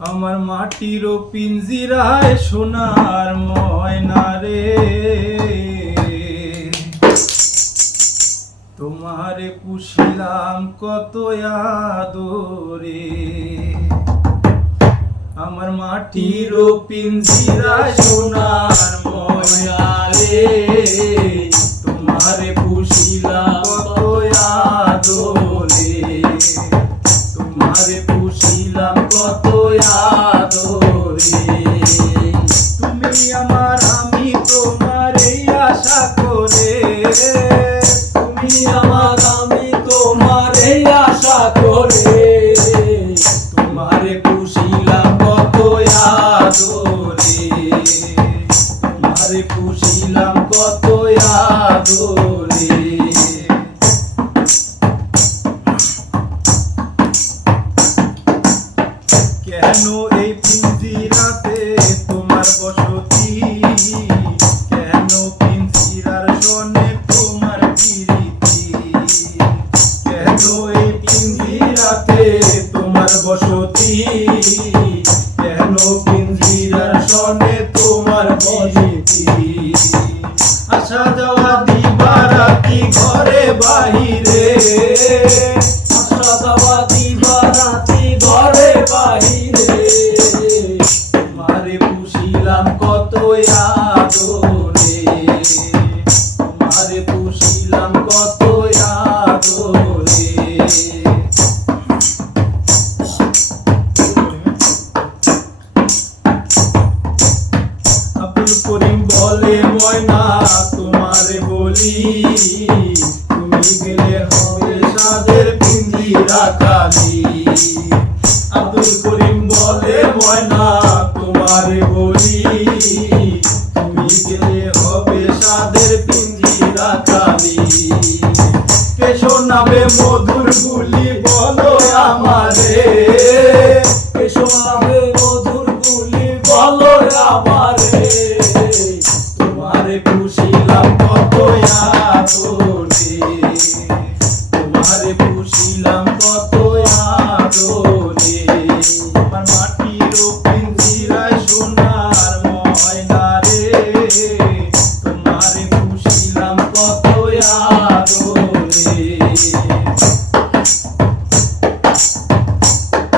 আমার মাটির পিঞ্জিরায় সোনার ময়না রে, তোমারে পুষিলাম কত আদরে। আমার মাটির পিঞ্জিরায় সোনার ময়না রে, তোমারে পুষিলাম কত আদরে, তোমারে পুষিলাম কত আদরে। তুমি আমার আমি তোমার এই আশা করে, তুমি আমার আমি তোমার এই আশা করে, তোমারে পুষিলাম কত আদরে, তোমারে পুষিলাম কত আদরে। কেন এই পিঞ্জিরাতে তোমার বসতি, কেন পিঞ্জিরার সনে তোমার প্রীতি, কেন এই পিঞ্জিরাতে তোমার বসতি, কেন পিঞ্জিরার সনে তোমার প্রীতি। আসা যাওয়া দিবারাতি ঘরে বাহিরে, আসা যাওয়া দিবারাতি ঘরে বাহিরে, তোমারে পুষিলাম কত আদরে, তোমারে পুষিলাম কত আদরে। আব্দুল করিম বলে ময়না তোমারে বলি, তুমি গেলে হবে সাদের পিঞ্জিরা খালি। আব্দুল করিম বলে ময়না তোমারে বলি, তুমি গেলে হবে সাদের পিঞ্জিরা খালি। কে শোনাবে মধুর বুলি বলো আমারে, কে শোনাবে মধুর বুলি বলো আমারে, তোমারে পুষিলাম কত আদরে।